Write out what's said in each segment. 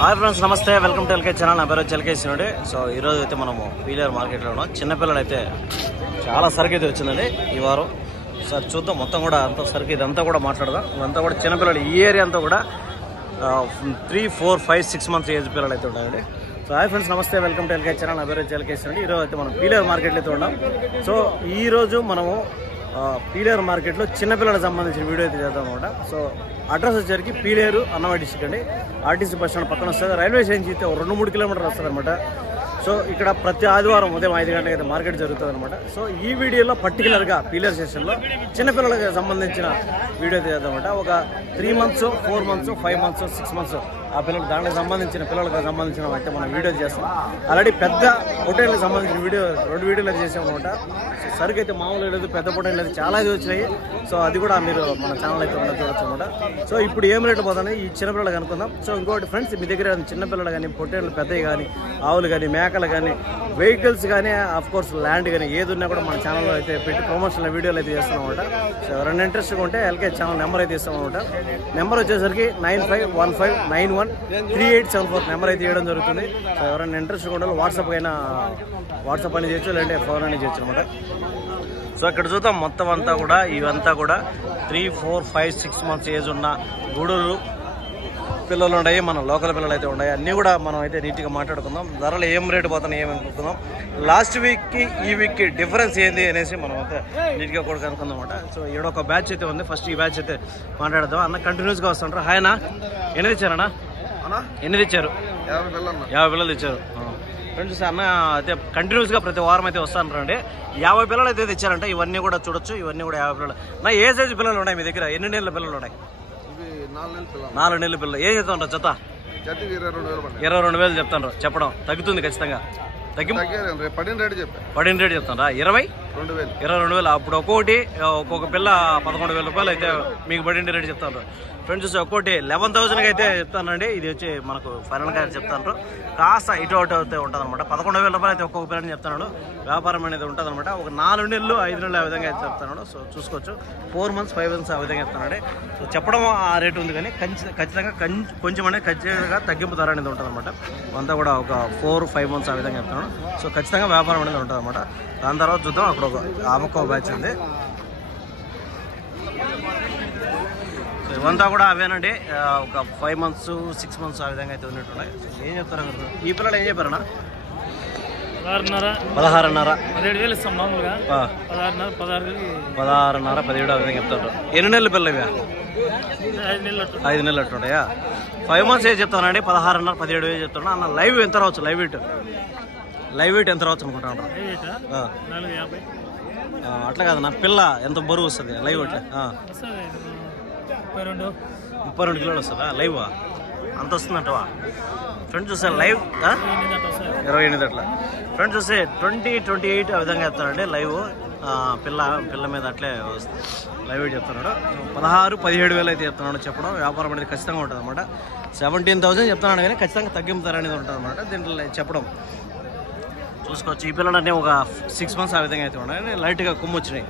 Hi friends, నమస్తే. Welcome to LK channel. నా పేరు ఎల్కేసినుడి. సో ఈరోజు అయితే మనము పీలేరు మార్కెట్లో ఉన్నాం. చిన్నపిల్లలు అయితే చాలా సరుకు అయితే వచ్చిందండి ఈ వారం. సార్ చూద్దాం మొత్తం కూడా అంత సరుకు ఇదంతా కూడా మాట్లాడదాం. ఇదంతా కూడా చిన్నపిల్లలు, ఈ ఏరియా అంతా కూడా 3, 4, 5, 6 months ఏజ్ పిల్లలు అయితే ఉన్నాయండి. సో హాయ్ ఫ్రెండ్స్, నమస్తే. Welcome to LK channel. నా పేరు ఎల్కేసినుడి. ఈరోజు అయితే మనం పీలేరు మార్కెట్లో అయితే ఉన్నాం. సో ఈరోజు మనము పీలేరు మార్కెట్లో చిన్నపిల్లలకు సంబంధించిన వీడియో అయితే చేద్దాం అనమాట. సో అడ్రస్ వచ్చేసరికి పీలేరు అన్నమయ్య డిస్ట్రిక్ట్ అండి. ఆర్టీసీ బస్ స్టాండ్ పక్కన వస్తుంది. రైల్వే స్టేషన్ అయితే 2-3 కిలోమీటర్లు వస్తుంది అనమాట. సో ఇక్కడ ప్రతి ఆదివారం ఉదయం 5 గంటలకు అయితే మార్కెట్ జరుగుతుంది అనమాట. సో ఈ వీడియోలో పర్టికులర్గా పీలేరు స్టేషన్లో చిన్నపిల్లలకు సంబంధించిన వీడియో అయితే చేద్దాం అనమాట. ఒక 3 months, 4 months, 5 months, 6 months ఆ పిల్లలు దానికి సంబంధించిన పిల్లలకు సంబంధించిన అయితే మనం వీడియో చేస్తాం. ఆల్రెడీ పెద్ద పొటేళ్ళకి సంబంధించిన వీడియో 2 వీడియోలు అయితే చేసాం అనమాట. సరుకు అయితే మామూలుగా లేదు, పెద్ద పొటేళ్ళు అయితే చాలా వచ్చినాయి. సో అది కూడా మీరు మన ఛానల్ అయితే చూడొచ్చు అనమాట. సో ఇప్పుడు ఏం రేట్లు పోతున్నాయి ఈ చిన్నపిల్లలకు అనుకుందాం. సో ఇంకోటి ఫ్రెండ్స్, మీ దగ్గర చిన్నపిల్లలు కానీ, పొట్టేళ్ళు పెద్దవి కానీ, ఆవులు కానీ, మేకలు కానీ, వెహికల్స్ కానీ, ఆఫ్కోర్స్ ల్యాండ్ కానీ ఏది ఉన్నా కూడా మన ఛానల్లో అయితే పెట్టి ప్రమోషనల్ వీడియోలు అయితే చేస్తాం అనమాట. సో ఎవరైనా ఇంట్రెస్ట్గా ఉంటే ఎల్కే ఛానల్ నెంబర్ అయితే ఇస్తాం అనమాట. నెంబర్ వచ్చేసరికి 9515913874 నెంబర్ అయితే ఇవ్వడం జరుగుతుంది. సో ఎవరైనా ఇంట్రెస్ట్గా ఉండాలి వాట్సాప్ అని చేయొచ్చు, లేదంటే ఫోన్ అని చేయొచ్చు అనమాట. సో ఇక్కడ చూద్దాం మొత్తం అంతా కూడా ఇవంతా కూడా 3, 4, 5, 6 months ఏజ్ ఉన్న గూడూరు పిల్లలు ఉన్నాయి, మన లోకల్ పిల్లలు అయితే ఉన్నాయి. అన్నీ కూడా మనం అయితే నీట్గా మాట్లాడుకుందాం. ధరలు ఏం రేటు పోతున్నాయి ఏమనుకుందాం, లాస్ట్ వీక్కి ఈ వీక్కి డిఫరెన్స్ ఏంది అనేసి మనం అయితే నీట్గా కూడా కనుక్కుందాం అనమాట. సో ఈడొక బ్యాచ్ అయితే ఉంది. ఫస్ట్ ఈ బ్యాచ్ అయితే మాట్లాడదాం. అన్న కంటిన్యూస్గా వస్తుంటారు. హాయ్ అన్న, ఎన్ని ఇచ్చారన్నా? ఎన్ని ఇచ్చారు? 50 పిల్లలు ఇచ్చారు. ఫ్రెండ్స్ అన్న అయితే కంటిన్యూస్గా ప్రతి వారం అయితే వస్తానండి. 50 పిల్లలు అయితే ఇచ్చారంట. ఇవన్నీ కూడా చూడొచ్చు. ఇవన్నీ కూడా 50 పిల్లలు. నా ఏ సైజు పిల్లలు ఉన్నాయి మీ దగ్గర? ఎన్ని నెలల పిల్లలు ఉన్నాయి? 4 నెలల పిల్లలు. ఏం చెప్తాను జత? 22,000 చెప్తాను. చెప్పడం తగ్గుతుంది ఖచ్చితంగా. పడిన రేటు చెప్తాను. 22,000. అప్పుడు ఒక్కొక్క పిల్ల 11,000 రూపాయలు అయితే మీకు పడిన రేటు చెప్తాను. ఫ్రెండ్స్ ఒక్కోటి 11,000 అయితే చెప్తానండి. ఇది వచ్చి మనకు ఫైనల్గా చెప్తాను. కాస్త ఇటు అవుట్ అయితే ఉంటుంది అనమాట. 11,000 రూపాయలు అయితే ఒక్కొక్క పిల్లని చెప్తాను. వ్యాపారం అనేది ఉంటుంది అనమాట. ఒక 4 నెలలు 5 నెలలు ఆ విధంగా అయితే చెప్తాను. సో చూసుకోవచ్చు. 4 months, 5 months ఆ విధంగా చెప్తానండి. సో చెప్పడం ఆ రేటు ఉంది, కానీ ఖచ్చితంగా కొంచెం అనేది ఖచ్చితంగా తగ్గింపు ధర అనేది ఉంటుంది అనమాట. అంతా కూడా ఒక 4, 5 months ఆ విధంగా చెప్తాను. సో ఖచ్చితంగా వ్యాపారం అనేది ఉంటుంది అనమాట. దాని తర్వాత చూద్దాం. అక్కడ ఒక ఆపక్క బ్యాచ్ ఉంది. ఇవంతా కూడా అవేనండి. ఒక 5 months, 6 months ఆ విధంగా అయితే ఉన్నట్టున్నాయి. ఏం చెప్తారు ఈ పిల్లలు? ఏం చెప్పారన్నా? 16,500. 17,000 ఇస్తాం మామూలుగా. 16,500, 17 ఆ విధంగా చెప్తారు. ఎన్ని నెలల పిల్లలు ఇవా? 5 నెలలు అట్టుంటాయా? 5 months ఏం చెప్తానండి? 16,500, 17,000 చెప్తాను అన్న. లైవ్ ఎంత రావచ్చు? లైవ్ వెయిట్ ఎంత రావచ్చు అనుకుంటాను? అట్లా కాదన్నా, పిల్ల ఎంత బరువు వస్తుంది లైవ్ వెయిట్? 32 కిలోలు వస్తుందా లైవ్? అంత వస్తుందంటవా? ఫ్రెండ్స్ చూస్తే లైవ్ 28 అట్లా. ఫ్రెండ్స్ చూస్తే 20-28 ఆ విధంగా చెప్తానండి లైవ్. పిల్ల మీద అట్లే లైవ్ వెయిట్ చెప్తున్నాడు. 16,000-17,000 అయితే చెప్తున్నాడు. చెప్పడం వ్యాపారం అనేది ఖచ్చితంగా ఉంటుంది అనమాట. 17,000 చెప్తున్నాడు, కానీ ఖచ్చితంగా తగ్గింపుతారు అనేది ఉంటుంది అనమాట. దీంట్లో చెప్పడం చూసుకోవచ్చు. ఈ పిల్లలన్నీ ఒక 6 months ఆ విధంగా అయితే ఉన్నాయి. లైట్గా కొమ్ము వచ్చినాయి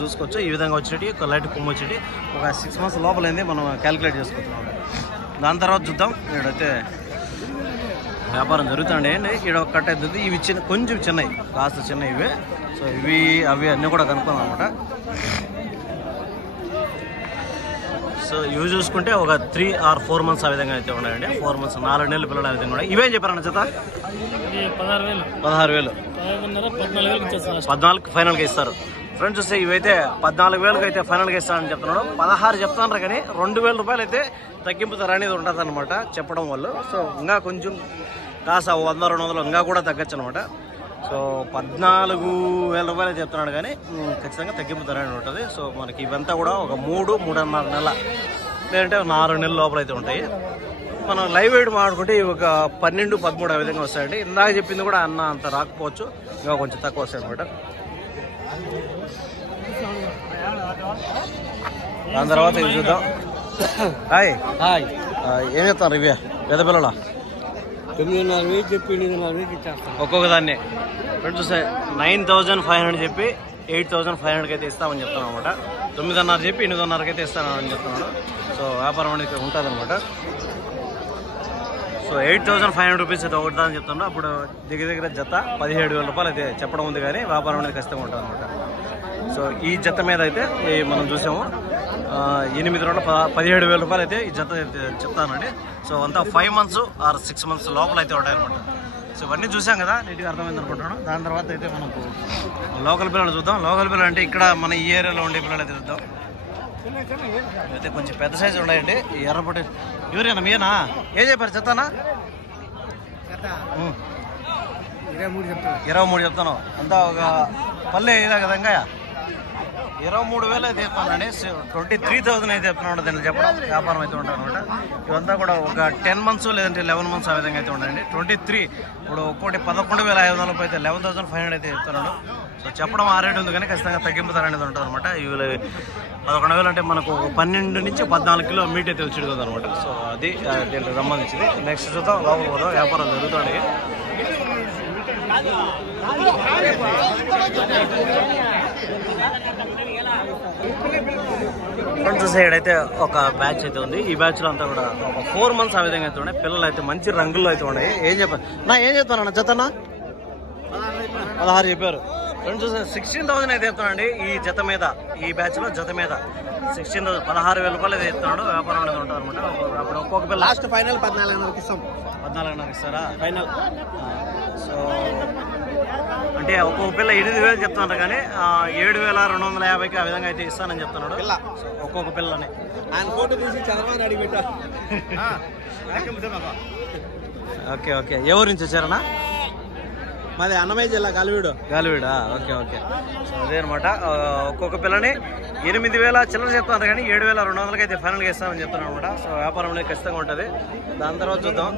చూసుకోవచ్చు. ఈ విధంగా వచ్చినట్టు ఒక లైట్ కొమ్ము వచ్చి ఒక 6 months లోపలైంది మనం క్యాలిక్యులేట్ చేసుకుంటున్నాం. దాని తర్వాత చూద్దాం. ఇక్కడైతే వ్యాపారం జరుగుతుండే ఇక్కడ ఒక కట్ అవుతుంది. ఇవి కొంచెం చిన్నవి, కాస్త చిన్నవి ఇవే. సో అవి అన్నీ కూడా కనుక్కుందాం అనమాట. సో ఇవి చూసుకుంటే ఒక 3 or 4 months ఆ విధంగా అయితే ఉన్నాయండి. 4 months, 4 నెలల పిల్లలు ఆ విధంగా ఉన్నాయి. ఇవేం చెప్పారన్న జత? 16,000. 14 ఫైనల్గా ఇస్తారు. ఫ్రెండ్స్ చూస్తే ఇవైతే 14,000 అయితే ఫైనల్గా ఇస్తారని చెప్తున్నాడు. 16 చెప్తున్నారు, కానీ 2,000 రూపాయలు అయితే తగ్గింపు ధర అనేది ఉంటుంది అనమాట చెప్పడం వాళ్ళు. సో ఇంకా కొంచెం కాస్త 100-200 ఇంకా కూడా తగ్గచ్చు అనమాట. సో 14,000 రూపాయలు అయితే చెప్తున్నాడు, కానీ ఖచ్చితంగా తగ్గింపు ధర అనేది ఉంటుంది. సో మనకి ఇవంతా కూడా ఒక 3-3.5 నెలల, లేదంటే 4 నెలల లోపల అయితే ఉంటాయి. మనం లైవ్ వెయిట్ మాట్లాడుకుంటే ఒక 12-13 ఆ విధంగా వస్తాయండి. ఇందాక చెప్పింది కూడా అన్న అంత రాకపోవచ్చు, ఇంకా కొంచెం తక్కువ వస్తాయి అనమాట. దాని తర్వాత ఇది చూద్దాం. హాయ్ ఏం చెప్తాను ఇవే పెద్ద పిల్లల? 9,500 చెప్పి 8,500 ఇచ్చేస్తాను ఒక్కొక్క దాన్ని. ఫ్రెండ్స్ చూస్తే 9,500 చెప్పి 8,500 అయితే ఇస్తామని చెప్తాను అనమాట. 9,500 చెప్పి 8,500 అయితే ఇస్తానని చెప్తున్నాను. సో వ్యాపారం అనేది ఉంటుంది అనమాట. సో 8,500 రూపీస్ అయితే ఒకటి అని చెప్తున్నాడు. అప్పుడు దగ్గర జత 17,000 రూపాయలు అయితే చెప్పడం ఉంది, కానీ వ్యాపారం అనేది ఖచ్చితంగా ఉంటుంది అనమాట. సో ఈ జత మీద అయితే మనం చూసాము 8 రోజులు 17,000 రూపాయలు అయితే ఈ జత చెప్తానండి. సో అంతా 5 మంత్స్ ఆర్ 6 మంత్స్ లోపల అయితే ఉంటాయన్నమాట. సో ఇవన్నీ చూసాం కదా, నీట్గా అర్థమైంది అనుకుంటున్నాను. దాని తర్వాత అయితే మనకు లోకల్ పిల్లలు చూద్దాం. లోకల్ పిల్లలు అంటే ఇక్కడ మన ఈ ఏరియాలో ఉండే పిల్లలు అయితే చూద్దాం. అయితే కొంచెం పెద్ద సైజు ఉన్నాయండి. ఈ ఎర్రపొట్టి ఎవరైనా మీనా ఏం చెప్పారు చెప్తానా? 23 చెప్తాను. అంతా ఒక పల్లె ఇదా కదంగా 23,000 అయితే చెప్తానండి. 23,000 అయితే చెప్తున్నాడు. దీన్ని చెప్పడం వ్యాపారం అయితే ఉంటుంది అనమాట. ఇవంతా కూడా ఒక 10 మంత్స్ లేదంటే 11 మంత్స్ ఆ విధంగా అయితే ఉండండి. 23 ఇప్పుడు ఒక్కోటి 11,500 అయితే 11,500 అయితే చెప్తున్నాడు. సో చెప్పడం ఆ రేటు ఉంది, కానీ ఖచ్చితంగా తగ్గింపుతారు అనేది ఉంటుంది అనమాట. ఇవి 11,000 అంటే మనకు 12 నుంచి 14 కిలో మీట్ అయితే వచ్చి అనమాట. సో అది దీనికి సంబంధించింది. నెక్స్ట్ చూద్దాం, లోపల పోదాం. వ్యాపారం జరుగుతుంది. ఫ్రంట్ సైడ్ అయితే ఒక బ్యాచ్ అయితే ఉంది. ఈ బ్యాచ్ లో అంతా కూడా ఒక 4 మంత్స్ ఆ విధంగా అయితే ఉన్నాయి. పిల్లలు అయితే మంచి రంగుల్లో అయితే ఉన్నాయి. ఏం చెప్పారు ఏం చెప్తాను జతనా? 16 చెప్పారు. ఫ్రెండ్స్ 16,000 అయితే చెప్తానండి ఈ జత మీద. ఈ బ్యాచ్ లో జత మీద 16,000 16,000 రూపాయలు అయితే చెప్తున్నాడు. వ్యాపారం అనేది ఉంటుంది అనమాట. అప్పుడు ఒక్కొక్క పిల్ల లాస్ట్ ఫైనల్ 14,500 ఇస్తాం. 14,500 ఇస్తారా ఫైనల్? సో అంటే ఒక్కొక్క పిల్ల 8,000 చెప్తున్నారు, కానీ 7,250కి ఆ విధంగా అయితే ఇస్తానని చెప్తున్నాడు. సో ఒక్కొక్క పిల్లని ఆయన ఫోటో తీసి చంద్రబాబు అడిగి పెట్టా. Okay okay. ఎవరి నుంచి వచ్చారన్నా? మాది అన్నమయ్య జిల్లా గాలివీడా. Okay okay. సో అదే అనమాట. ఒక్కొక్క పిల్లని 8,000 చిల్లర చెప్తున్నారు, కానీ 7,200కి అయితే ఫైనల్గా ఇస్తామని చెప్తున్నాను అనమాట. సో వ్యాపారం అనేది ఖచ్చితంగా ఉంటుంది. దాని తర్వాత చూద్దాం.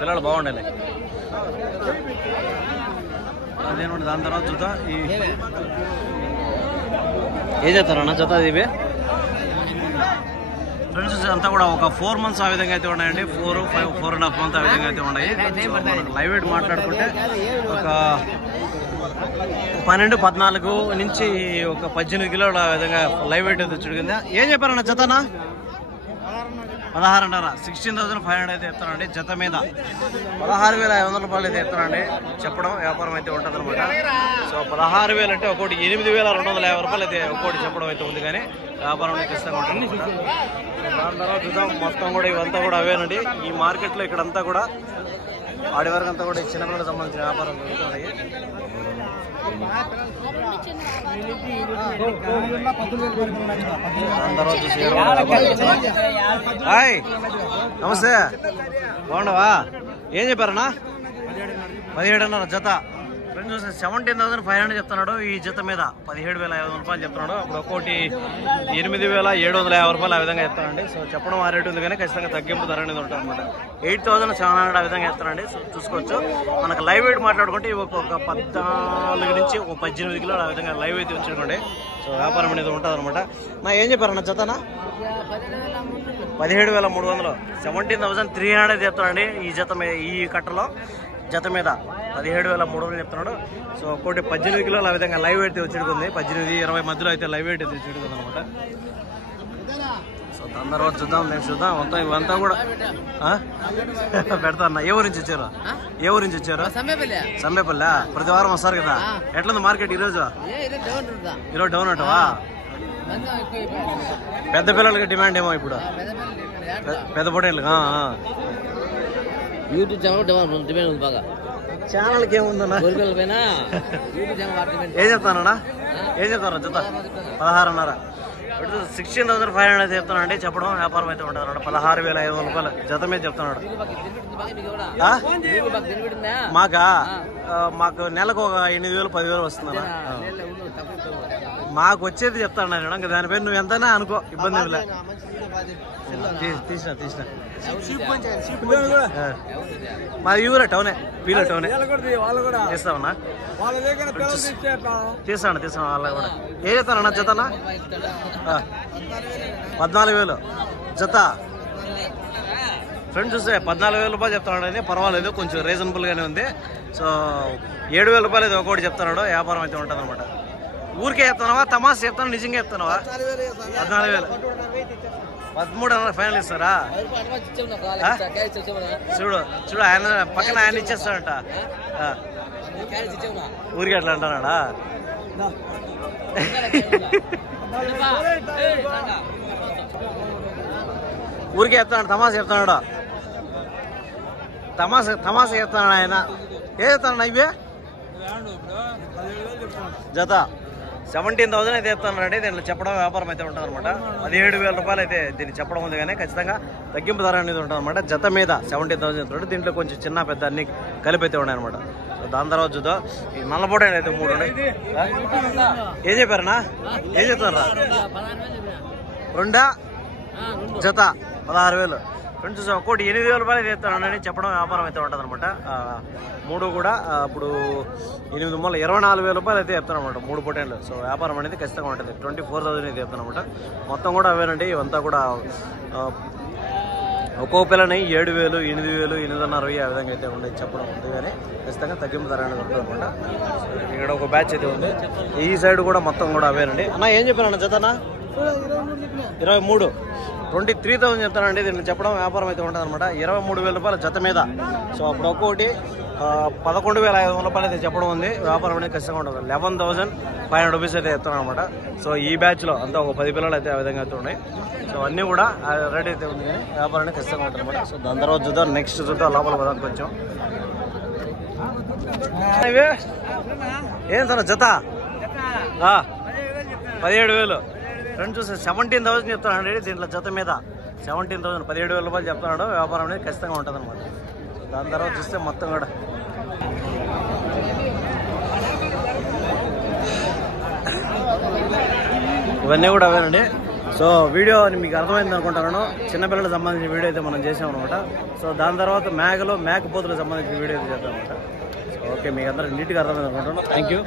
పిల్లలు బాగుండాలి. అదేనమాట. దాని తర్వాత చూద్దాం. ఏం చెప్తారన్నా జత ఇవి? ఫ్రెండ్స్ అంతా కూడా ఒక 4 మంత్స్ ఆ విధంగా అయితే ఉన్నాయండి. 4, 5, 4.5 మంత్స్ ఆ విధంగా అయితే ఉన్నాయి. లైవ్ వెయిట్ మాట్లాడుకుంటే ఒక 12, 14 నుంచి ఒక 18 కిలోల విధంగా లైవ్ వెయిట్ అయితే చుడిగిందా. ఏం చెప్పారన్నా జతనా? 16,500 16,500 అయితే చెప్తానండి జత మీద. 16,500 రూపాయలు అయితే చెప్తానండి. చెప్పడం వ్యాపారం అయితే ఉంటుంది అనమాట. సో 16,000 అంటే ఒకటి 8,250 రూపాయలు అయితే ఒక్కోటి చెప్పడం అయితే ఉంది, కానీ వ్యాపారం అయితే ఖచ్చితంగా ఉంటుంది. దాని తర్వాత చూద్దాం. మొత్తం కూడా ఇవంతా కూడా అవేనండి. ఈ మార్కెట్లో ఇక్కడంతా కూడా ఆడి వరకు అంతా కూడా చిన్నపిల్లలకు సంబంధించిన వ్యాపారం జరుగుతున్నాయి. దాని తర్వాత హాయ్ నమస్తే, బాగున్నావా? ఏం చెప్పారన్నా? 17,500 జత. ఫ్రెండ్స్ 17,500 చెప్తున్నాడు ఈ జత మీద. 17,500 రూపాయలు చెప్తున్నాడు. అప్పుడు ఒక్కోటి 8,750 రూపాయలు ఆ విధంగా చెప్తానండి. సో చెప్పడం ఆ రేటు ఉంది, కానీ ఖచ్చితంగా తగ్గింపు ధర అనేది ఉంటుంది అనమాట. 8,700 ఆ విధంగా చెప్తానండి. సో చూసుకోవచ్చు. మనకు లైవ్ వెయిట్ మాట్లాడుకుంటే ఒక 14 నుంచి ఒక 18 కిలోలు ఆ విధంగా లైవ్ అయితే వచ్చుకోండి. సో వ్యాపారం అనేది ఉంటుంది అనమాట. ఏం చెప్పారన్న జతనా? 17,300 17,300 చెప్తానండి ఈ జత మీద. ఈ కట్టలో జత మీద 17,300 చెప్తున్నాడు. సో ఒక్కోటి 18 కిలోలు ఆ విధంగా లైవ్ వెయిట్ వచ్చేడుకుంది. 18-20 మధ్యలో అయితే లైవ్ వెయిట్ అయితే వచ్చేడుకుంది అనమాట. సో దాని తర్వాత చూద్దాం. నెక్స్ట్ చూద్దాం. మొత్తం ఇవంతా కూడా పెడతా అన్న. ఏ ఊరి నుంచి వచ్చారు? సంబేపల్లి. ప్రతి వారం వస్తారు కదా. ఎట్లుంది మార్కెట్ ఈరోజు? ఈరోజు డౌన్ అంటావా? పెద్ద పిల్లలకి డిమాండ్ ఏమో ఇప్పుడు. పెద్ద పొటేళ్ళు యూట్యూబ్ ఛానల్ డిమాండ్ ఉంది బాగా. ఛానల్కి ఏముందన్నా? ఏం చెప్తానన్నా? ఏం చెప్తారా జత? 16,500. 16,500 అయితే చెప్తానండి. చెప్పడం వ్యాపారం అయితే ఉంటుంది అన్నమాట. 16,500 రూపాయలు జత మీద చెప్తున్నాడు. మాకు నెలకు ఒక 8,000 10,000 వస్తుందన్నా. మాకు వచ్చేది చెప్తాను నేను. ఇంకా దానిపై నువ్వు ఎంతైనా అనుకో, ఇబ్బంది లే. తీసిన మాది ఊరే టౌనే, వీళ్ళ టౌనే. చేస్తామన్నా? తీస్తాను వాళ్ళ కూడా. ఏ చెప్తానన్నా జతనా? 14,000 జత. ఫ్రెండ్స్ చూస్తే 14,000 రూపాయలు చెప్తున్నాడు. పర్వాలేదు, కొంచెం రీజనబుల్ గానే ఉంది. సో 7,000 రూపాయలు అయితే ఒకటి చెప్తున్నాడు. వ్యాపారం అయితే ఉంటుంది అనమాట. ఊరికే చెప్తున్నావా? తమాషా చెప్తాను, నిజంగా చెప్తున్నావా? 14,000 13 ఫైనల్ ఇస్తారా? చూడు చూడు, ఆయన పక్కన ఆయన ఇచ్చేస్తాడంట. ఊరికి అట్లా అంటున్నాడా? ఊరికే చెప్తాడు, తమాషా చెప్తున్నాడు, తమాషా చెప్తున్నాడు ఆయన. ఏ చెప్తాడు ఇవే జత 17,000 అయితే చెప్తానండి. దీంట్లో చెప్పడం వ్యాపారం అయితే ఉంటుంది అనమాట. 17,000 రూపాయలు అయితే దీన్ని చెప్పడం ఉంది, కానీ ఖచ్చితంగా తగ్గింపు ధర అనేది ఉంటుంది అనమాట. జత మీద 17,000 చెప్తాడు. దీంట్లో కొంచెం చిన్న పెద్ద అన్ని కలిపి అయితే ఉన్నాయి అనమాట. దాని తర్వాత చూద్దాం. ఈ నల్లబోట అయితే 3 ఉన్నాయి. ఏం చెప్పారన్నా? ఏం చెప్తారా? 2 జత 16,000. ఫ్రెండ్స్ చూసాం, ఒక్కోటి 8,000 రూపాయలు చెప్తానని చెప్పడం వ్యాపారం అయితే ఉంటుంది అనమాట. 3 కూడా ఇప్పుడు 8 మూల 24,000 రూపాయలు అయితే చెప్తాను అనమాట 3 పొటేన్లు. సో వ్యాపారం అనేది ఖచ్చితంగా ఉంటుంది. 24,000 అయితే చెప్తాను అనమాట. మొత్తం కూడా అవేనండి. ఇవంతా కూడా ఒక్కో పిల్లని 7,000, 8,000, 8,500 ఆ విధంగా అయితే ఉండే చెప్పడం ఉంది, కానీ ఖచ్చితంగా తగ్గింపు ధర అనేది ఉంటుంది అనమాట. ఇక్కడ ఒక బ్యాచ్ అయితే ఉంది. ఈ సైడ్ కూడా మొత్తం కూడా అవేనండి. అన్న ఏం చెప్పాను జతనా? 23, 23,000 చెప్తానండి. దీన్ని చెప్పడం వ్యాపారం అయితే ఉంటుంది అనమాట. 23,000 రూపాయల జత మీద. సో అప్పుడు ఒక్కోటి 11,500 రూపాయలు అయితే చెప్పడం ఉంది. వ్యాపారం అనేది ఖచ్చితంగా ఉంటుంది. 11,500 రూపీస్ అయితే చెప్తాను అనమాట. సో ఈ బ్యాచ్లో అంతా ఒక 10 పిల్లలు అయితే ఆ విధంగా అయితే ఉన్నాయి. సో అన్నీ కూడా రేట్ అయితే ఉంది, కానీ వ్యాపారం అనేది ఖచ్చితంగా ఉంటుంది అనమాట. సో దాని తర్వాత చూద్దాం, నెక్స్ట్ చూద్దాం లోపల పదాం కొంచెం. ఏం సార్ జత? 17,000. ఫ్రెండ్స్ చూస్తే 17,000 చెప్తానండి. దీంట్లో జత మీద 17,000, 17,000 రూపాయలు చెప్తున్నాడు. వ్యాపారం అనేది ఖచ్చితంగా ఉంటుంది అనమాట. దాని తర్వాత చూస్తే మొత్తం కూడా ఇవన్నీ కూడా అవేనండి. సో వీడియో మీకు అర్థమైంది అనుకుంటున్నాను. చిన్నపిల్లలకు సంబంధించిన వీడియో అయితే మనం చేసాం అనమాట. సో దాని తర్వాత మేకపోతులకు సంబంధించిన వీడియో అయితే చేద్దాం అనమాట. సో ఓకే, మీకు అందరూ నీట్గా అర్థమైంది అనుకుంటున్నాను. Thank you.